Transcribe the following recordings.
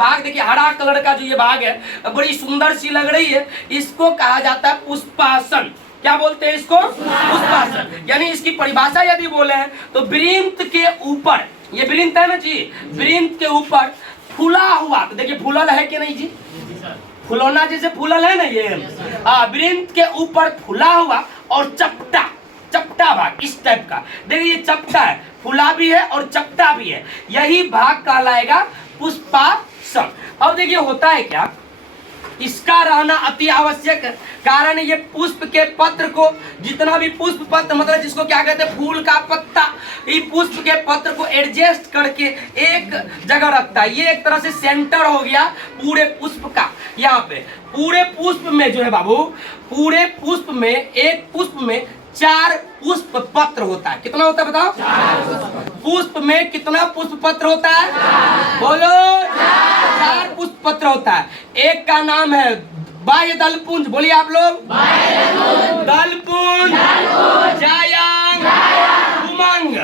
भाग देखिए हरा कलर का जो ये भाग है बड़ी सुंदर सी लग रही है, इसको कहा जाता है पुष्पासन। क्या बोलते हैं इसको? पुष्पासन। यानी इसकी परिभाषा यदि बोले तो वृंत के ऊपर, ये वृंत है ना जी, वृंत के ऊपर फूला हुआ, देखिए फूलल है कि नहीं जी, फुलौना जैसे फूलल है ना ये, वृंत के ऊपर फूला हुआ और चपटा, चपटा भाग इस टाइप का, देखिए ये चपटा है, फूला भी है और चपटा भी है, यही भाग कहलाएगा पुष्पासन। अब देखिए होता है क्या, इसका रहना अति आवश्यक है, कारण ये पुष्प के पत्र को, जितना भी पुष्प पत्र मतलब जिसको क्या कहते हैं फूल का पत्ता, ये पुष्प के पत्र को एडजस्ट करके एक जगह रखता है। ये एक तरह से सेंटर हो गया पूरे पुष्प का। यहाँ पे पूरे पुष्प में जो है बाबू, पूरे पुष्प में एक पुष्प में 4 पुष्प पत्र होता है। कितना होता है बताओ? पुष्प में कितना पुष्प पत्र होता है? बोलो। 4 पुष्प पत्र होता है। एक का नाम है बाह्य दलपुंज, बोलिए आप लोग। दलपुंज, जायांग, पुमंग।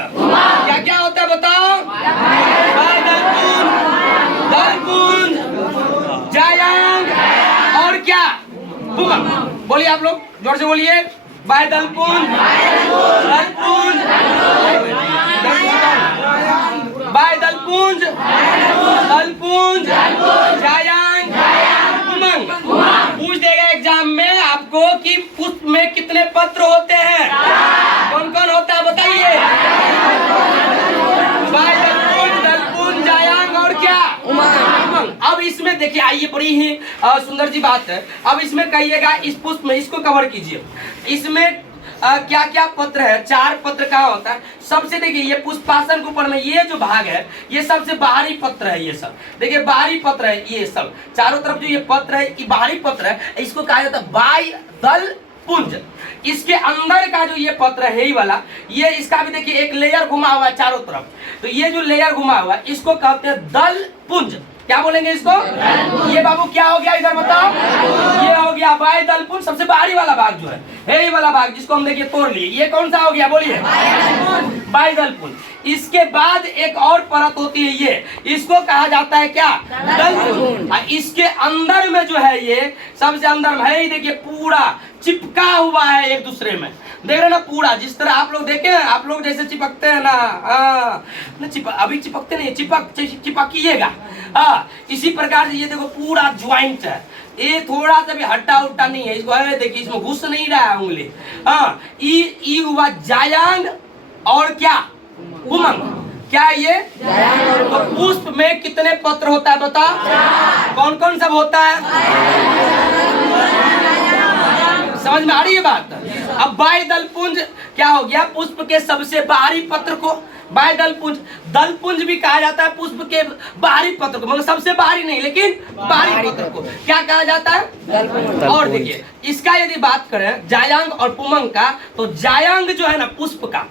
क्या क्या होता है बताओ? बाह्य दलपुंज, दलपुंज, जायांग और क्या? पुमंग। बोलिए आप लोग, जोर से बोलिए। बाह्य दलपुंज, दलपुंज, बाह्य दलपुंज, दलपुंज, जायांग, पुमंग। पूछ देगा एग्जाम में आपको कि पुष्प में कितने पत्र होते हैं, कौन कौन होता है बताइए? बाह्य दलपुंज, दलपुंज, जायांग और क्या? पुमंग। अब इसमें देखिए आइए, बड़ी ही सुंदर सी बात है। अब इसमें कहिएगा इस पुष्प में, इसको कवर कीजिए, इसमें क्या क्या पत्र है? 4 पत्र कहाँ होता है? सबसे देखिए ये पुष्पासन के ऊपर में ये जो भाग है ये सबसे बाहरी पत्र है। ये सब देखिए बाहरी पत्र है, ये सब चारों तरफ जो ये पत्र है ये बाहरी पत्र है, इसको कहा जाता है बाह्य दलपुंज। इसके अंदर का जो ये पत्र है यही वाला, ये इसका भी देखिए एक लेयर घुमा हुआ है चारों तरफ, तो ये जो लेयर घुमा हुआ है इसको कहते हैं दलपुंज। क्या बोलेंगे इसको? ये बाबू क्या हो गया इधर बताओ? ये हो गया बाह्य दलपुंज, सबसे बाहरी वाला भाग जो है यही वाला भाग, जिसको हम देखिए तोड़ लिए। ये कौन सा हो गया बोलिए? बाह्य दलपुंज। इसके बाद एक और परत होती है ये, इसको कहा जाता है क्या? दलपुंज। इसके अंदर में जो है ये सबसे अंदर में है, देखिए पूरा चिपका हुआ है एक दूसरे में, देख रहे ना पूरा, जिस तरह आप लोग देखे हैं, आप लोग जैसे चिपकते हैं ना, अभी चिपकते नहीं, चिपकिएगा, इसी प्रकार से ये देखो पूरा ज्वाइंट है, ये थोड़ा सा भी हट्टा उट्टा नहीं है, इसको देखिए इसमें घुस नहीं रहा है उंगली। ई हुआ जायांग और क्या? पुमंग। क्या है ये? तो पुष्प में कितने पत्र होता है बता? कौन कौन सब होता है? समझ में आ रही है बात? अब बाह्य दलपुंज क्या हो गया? पुष्प के सबसे बाहरी पत्र को बाह्य दलपुंज, दलपुंज भी कहा जाता है पुष्प के बाहरी पत्र को, मतलब सबसे बाहरी नहीं लेकिन बाहरी पत्र को क्या कहा जाता है? दलपुंज। और देखिए इसका यदि बात करें जायांग और पुमंग का, तो जायांग जो है ना पुष्प का,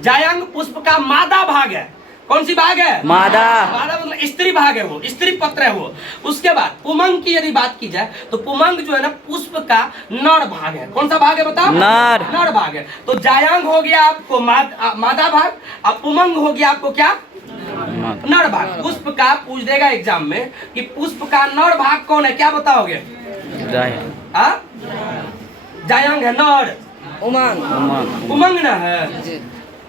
जायांग पुष्प का मादा भाग है। कौन सी भाग है? मादा। मादा मतलब स्त्री भाग है, वो स्त्री पत्र है वो। उसके बाद पुमंग की यदि बात की जाए तो पुमंग जो है ना पुष्प का नर भाग है। कौन सा भाग है बताओ? नर। नर भाग है। तो जायांग हो गया आपको मादा भाग, अब पुमंग हो गया आपको क्या? नर भाग। पुष्प का पूछ देगा एग्जाम में कि पुष्प का नर भाग कौन है, क्या बताओगे? जायांग है नर, उमंग, उमंग ना है।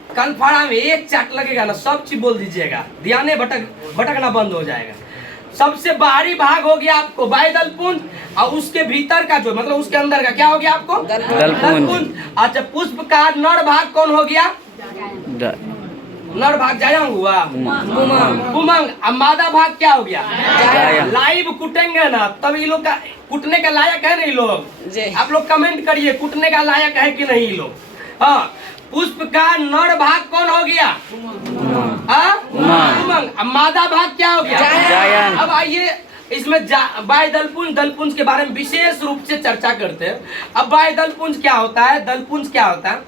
कलफाड़ा में एक चाट लगेगा ना, सब चीज बोल दीजिएगा, ध्यान भटकना बंद हो जाएगा। सबसे बाहरी भाग हो गया आपको बाह्य दलपुंज, और उसके भीतर का जो मतलब उसके अंदर का क्या हो गया आपको? दलपुंज। अच्छा पुष्प का नर भाग कौन हो गया? नर भाग जायांग हुआ, पुमंग। अब मादा भाग क्या हो गया? लाइव कुटेंगे ना तब ये लोग का कुटने का लायक है नहीं लोग? आप लोग कमेंट करिए कुटने का लायक है कि नहीं लोग। हाँ, पुष्प का नर भाग कौन हो गया? उमंग। अब मादा भाग क्या हो गया? जायांग। अब आइए इसमें बाह्य दलपुंज, दलपुंज के बारे में विशेष रूप से चर्चा करते हैं। अब बाह्य दलपुंज क्या होता है, दलपुंज क्या होता है?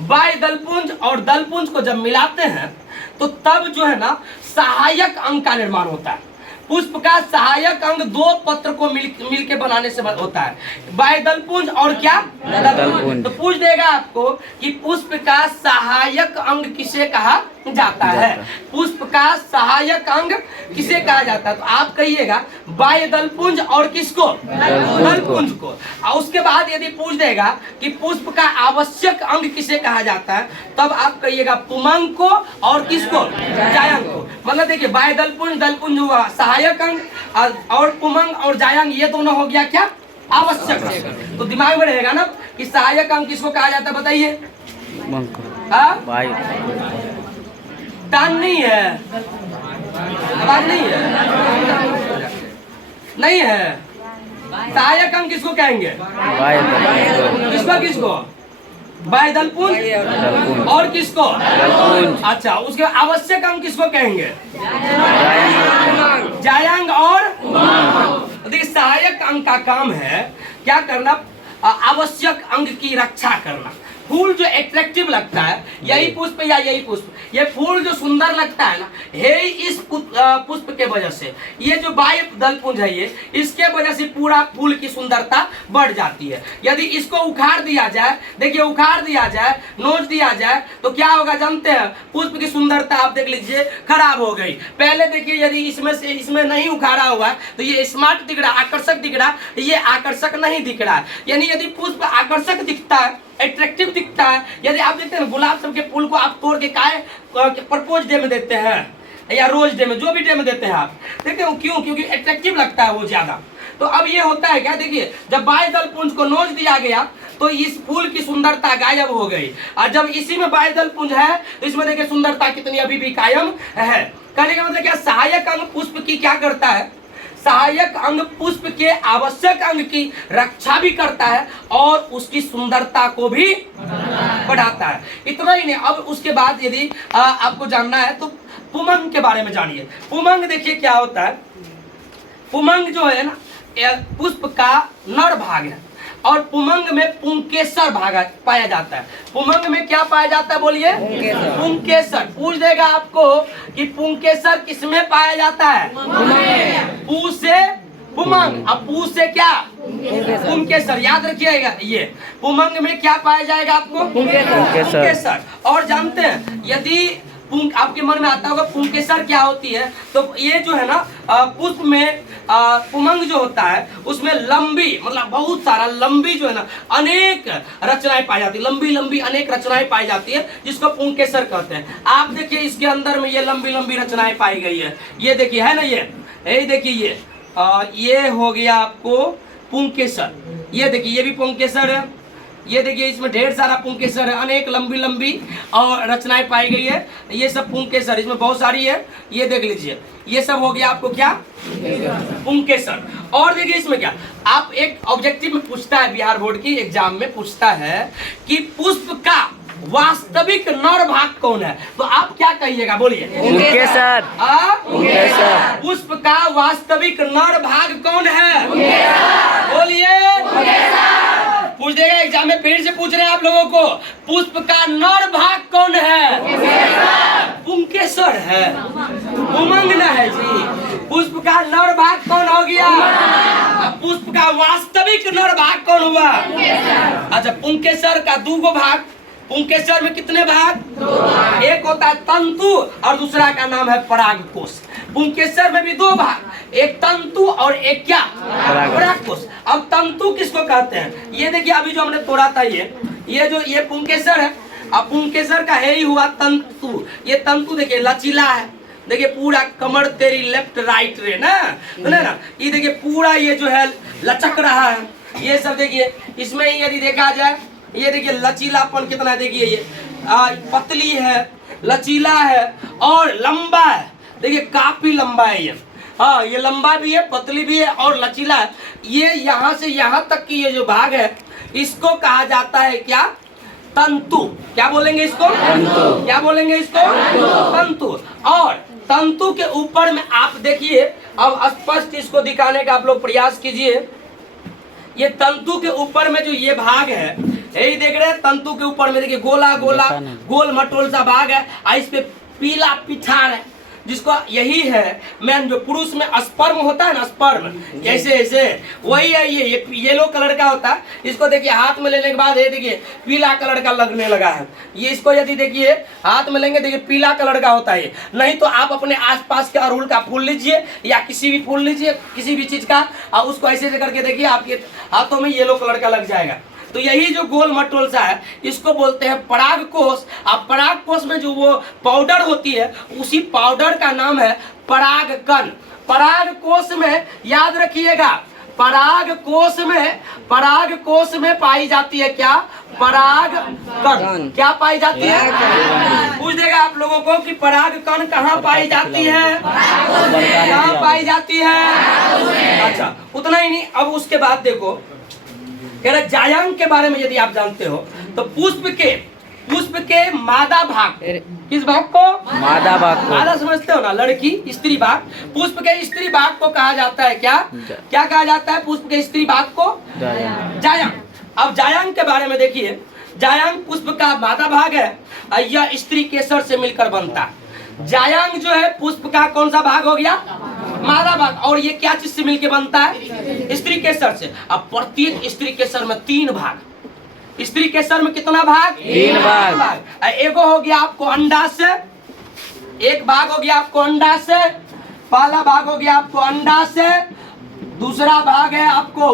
बाह्य दलपुंज और दलपुंज को जब मिलाते हैं तो तब जो है ना सहायक अंग का निर्माण होता है। पुष्प का सहायक अंग 2 पत्र को मिल के बनाने से होता है, बाह्य दलपुंज और क्या? दलपुंज। तो पूछ देगा आपको कि पुष्प का सहायक अंग किसे कहा जाता है। पुष्प का सहायक अंग किसे कहा जाता है? तो आप कहिएगा बाह्य दलपुंज और किसको? दलपुंज को। और उसके बाद यदि पूछ देगा कि पुष्प का आवश्यक अंग किसे कहा जाता है, तब आप कहिएगा पुमंग को और किसको? जायंग को। मतलब देखिए बाह्य दलपुंज, दलपुंज हुआ सहायक अंग, और पुमंग और जायंग ये दोनों हो गया क्या? आवश्यक अंग। तो दिमाग में रहेगा ना कि सहायक अंग किसको कहा जाता है, बताइए। टन नहीं है, आवाज नहीं है, नहीं है। सहायक अंग किसको कहेंगे? किसको किसको? बाह्य दलपुंज और किसको? अच्छा, उसके आवश्यक अंग किसको कहेंगे? जायंग और देखिए सहायक अंग का काम है क्या करना? आवश्यक अंग की रक्षा करना। फूल जो एट्रैक्टिव लगता है, यही पुष्प या यही पुष्प, ये फूल जो सुंदर लगता है ना, है इस पुष्प के वजह से। ये जो बाह्य दलपुंज है ये, इसके वजह से पूरा फूल की सुंदरता बढ़ जाती है। यदि इसको उखाड़ दिया जाए, देखिए उखाड़ दिया जाए, नोच दिया जाए, तो क्या होगा जानते हैं? पुष्प की सुंदरता आप देख लीजिए खराब हो गई। पहले देखिए यदि इसमें से इसमें नहीं उखाड़ा हुआ है तो ये स्मार्ट दिख रहा, आकर्षक दिख रहा, ये आकर्षक नहीं दिख रहा है। यानी यदि पुष्प आकर्षक दिखता है, एट्रैक्टिव दिखता है, यदि आप देखते हैं गुलाब सब के फूल को आप तोड़ के काहे प्रपोज डे में देते हैं या रोज डे में, जो भी डे में देते हैं आप देखते हो, क्यों? क्योंकि एट्रैक्टिव लगता है वो ज्यादा। तो अब ये होता है क्या, देखिए जब बाह्य दलपुंज को नोच दिया गया तो इस फूल की सुंदरता गायब हो गई, और जब इसी में बाह्य दलपुंज है तो इसमें देखिए सुंदरता कितनी अभी भी कायम है। कहने का मतलब क्या? सहायक अंग पुष्प की क्या करता है? सहायक अंग पुष्प के आवश्यक अंग की रक्षा भी करता है और उसकी सुंदरता को भी बढ़ाता है। इतना ही नहीं, अब उसके बाद यदि आपको जानना है तो पुमंग के बारे में जानिए। पुमंग देखिए क्या होता है। पुमंग जो है ना, पुष्प का नर भाग है, और पुमंग में पुंकेसर भाग पाया जाता है। पुमंग में क्या पाया जाता है बोलिए? पुंकेसर। पूछ देगा आपको कि पुंकेसर किसमें पाया जाता है? पू से पुमंग, अब पू से क्या? पुंकेसर। याद रखिएगा, ये पुमंग में क्या पाया जाएगा आपको? पुंकेसर। और जानते हैं यदि आपके मन में आता होगा पुंकेसर क्या होती है, तो ये जो है ना पुष्प में पुमंग जो होता है उसमें लंबी, मतलब बहुत सारा लंबी जो है ना अनेक रचनाएं पाई जाती है, लंबी लंबी अनेक रचनाएं पाई जाती है, जिसको पुंकेसर कहते हैं। आप देखिए इसके अंदर में ये लंबी लंबी रचनाएं पाई गई है, ये देखिए है ना, ये देखिए ये हो गया आपको पुंकेसर। ये देखिए ये भी पुंकेसर है, ये देखिए इसमें ढेर सारा पुंकेसर है, अनेक लंबी लंबी और रचनाएं पाई गई है, ये सब पुंकेसर, इसमें बहुत सारी है, ये देख लीजिए ये सब हो गया आपको क्या? पुंकेसर। और देखिए इसमें क्या, आप एक ऑब्जेक्टिव में पूछता है, बिहार बोर्ड की एग्जाम में पूछता है कि पुष्प का वास्तविक नर भाग कौन है, तो आप क्या कहिएगा बोलिए? पुंकेसर। पुष्प का वास्तविक नर भाग कौन है? बोलिए। पूछ देगा एग्जाम में, फिर से पूछ रहे हैं आप लोगों को, पुष्प का नर भाग कौन है? पुंकेसर है, पुमंग न है जी। पुष्प का नर भाग कौन हो गया? पुष्प का वास्तविक नर भाग कौन हुआ? अच्छा, पुंकेसर का दो भाग। पुंकेसर में कितने भाग? एक होता है तंतु और दूसरा का नाम है परागकोश। पुंकेसर में भी दो भाग, एक तंतु और एक क्या? परागकोश। अब तंतु किसको कहते हैं? ये देखिए अभी जो हमने तोड़ा था ये पुंकेसर है। अब पुंकेसर का है ही हुआ तंतु। ये तंतु देखिए लचीला है, देखिए पूरा कमर तेरी लेफ्ट राइट रे ना, ना ये देखिए पूरा ये जो है लचक रहा है, ये सब देखिए। इसमें यदि देखा जाए, ये देखिए लचीलापन कितना, देखिए ये पतली है, लचीला है और लंबा है, देखिए काफी लंबा है ये। हाँ, ये लंबा भी है, पतली भी है और लचीला है। ये यहाँ से यहाँ तक की ये जो भाग है इसको कहा जाता है क्या? तंतु। क्या बोलेंगे इसको? तंतु। क्या बोलेंगे इसको? तंतु। और तंतु के ऊपर में आप देखिए, अब स्पष्ट इसको दिखाने का आप लोग प्रयास कीजिए। ये तंतु के ऊपर में जो ये भाग है, यही देख रहे हैं, तंतु के ऊपर में देखिए गोला गोला गोल मटोल सा भाग है, और इस पे पीला पिठार है, जिसको यही है मैन, जो पुरुष में स्पर्म होता है ना, स्पर्म ऐसे ऐसे वही है। ये येलो कलर का होता है। इसको देखिए हाथ में लेने के बाद ये देखिए पीला कलर का लगने लगा है। ये इसको यदि देखिए हाथ में लेंगे, देखिए पीला कलर का होता है। नहीं तो आप अपने आसपास के अड़हुल का फूल लीजिए या किसी भी फूल लीजिए, किसी भी चीज का, और उसको ऐसे ऐसे करके देखिए आपके हाथों में येलो कलर का लग जाएगा। तो यही जो गोल मटोल सा है इसको बोलते हैं परागकोश। अब परागकोश में जो वो पाउडर होती है उसी पाउडर का नाम है परागकण। परागकोश में याद रखिएगा, परागकोश में पाई जाती है क्या? परागकण। क्या पाई जाती है? पूछ देगा आप लोगों को कि परागकण कहाँ पाई जाती है, कहाँ पाई जाती है। अच्छा, उतना ही नहीं। अब उसके बाद देखो कह रहा जायांग के बारे में यदि आप जानते हो तो पुष्प के मादा भाग, किस भाग को? मादा भाग को। मादा समझते हो ना, लड़की, स्त्री भाग। पुष्प के स्त्री भाग को कहा जाता है क्या? क्या कहा जाता है पुष्प के स्त्री भाग को? जायांग। अब जायांग के बारे में देखिए, जायांग पुष्प का मादा भाग है, यह स्त्री केसर से मिलकर बनता है। जायांग जो है पुष्प का कौन सा भाग हो गया? मादा भाग। और ये क्या चीज से मिलकर बनता है? स्त्री केसर से। अब प्रत्येक स्त्री केसर में 3 भाग। स्त्री केसर में कितना भाग? 3 भाग। एगो हो गया आपको अंडा से, एक भाग हो गया आपको अंडा से, पहला भाग हो गया आपको अंडा से, दूसरा भाग है आपको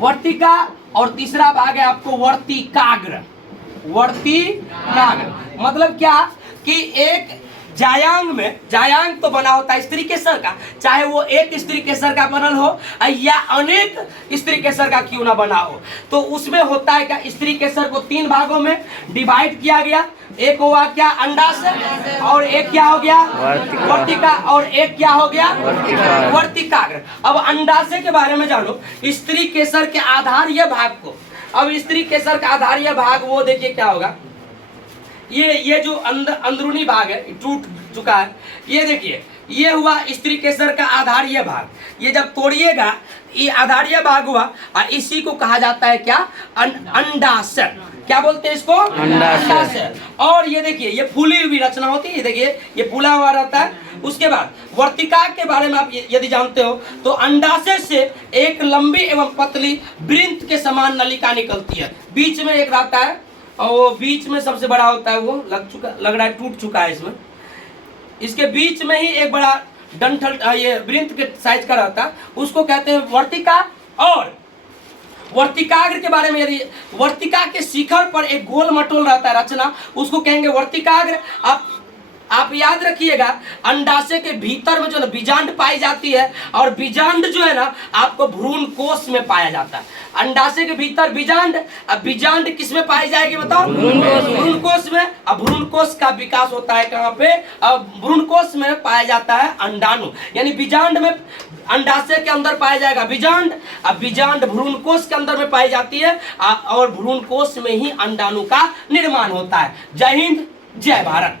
वर्तिका, और तीसरा भाग है आपको वर्तिकाग्र। मतलब क्या कि एक जायांग तो बना होता है स्त्री केसर का, चाहे वो एक स्त्री केसर का बनल हो या अनेक स्त्री केसर का क्यों ना बना हो। तो उसमें होता है क्या, स्त्री केसर को 3 भागों में डिवाइड किया गया। एक हुआ क्या? अंडा से, और एक क्या हो गया? वर्तिका, और एक क्या हो गया? वर्तिकाग्र। अब अंडाशय के बारे में जानो। स्त्री केसर के आधारीय भाग को, अब स्त्री केसर का आधारीय भाग वो देखिए क्या होगा। ये जो अंदरूनी भाग है टूट चुका है, ये देखिए ये हुआ स्त्री केसर का आधारीय भाग। ये जब तोड़िएगा ये आधारीय भाग हुआ, और इसी को कहा जाता है क्या? अंडाशय। क्या बोलते हैं इसको? अंडाशय। और ये देखिए ये फूली हुई रचना होती है, देखिए ये फूला हुआ रहता है। उसके बाद वर्तिका के बारे में आप यदि जानते हो तो अंडाशय से एक लंबी एवं पतली वृंत के समान नलिका निकलती है। बीच में एक रहता है, और वो बीच में सबसे बड़ा होता है, वो लग रहा है टूट चुका है। इसके बीच में ही एक बड़ा डंठल, ये वृंत के साइज का रहता है, उसको कहते हैं वर्तिका। और वर्तिकाग्र के बारे में, यदि वर्तिका के शिखर पर एक गोल मटोल रहता है रचना, उसको कहेंगे वर्तिकाग्र। आप याद रखिएगा, अंडाशय के भीतर में जो है बीजांड पाई जाती है, और बीजांड जो है ना आपको भ्रूण कोश में पाया जाता है। अंडाशय के भीतर बीजांड, अब बीजांड किस में पाई जाएगी बताओ? भ्रूण कोश में। अब भ्रूण कोश का विकास होता है कहाँ पे? अब भ्रूण कोश में पाया जाता है अंडाणु, यानी बीजांड में अंडाशय के अंदर पाया जाएगा बीजांड। अब बीजांड भ्रूण कोश के अंदर में पाई जाती है, और भ्रूण कोश में ही अंडाणु का निर्माण होता है। जय हिंद, जय भारत।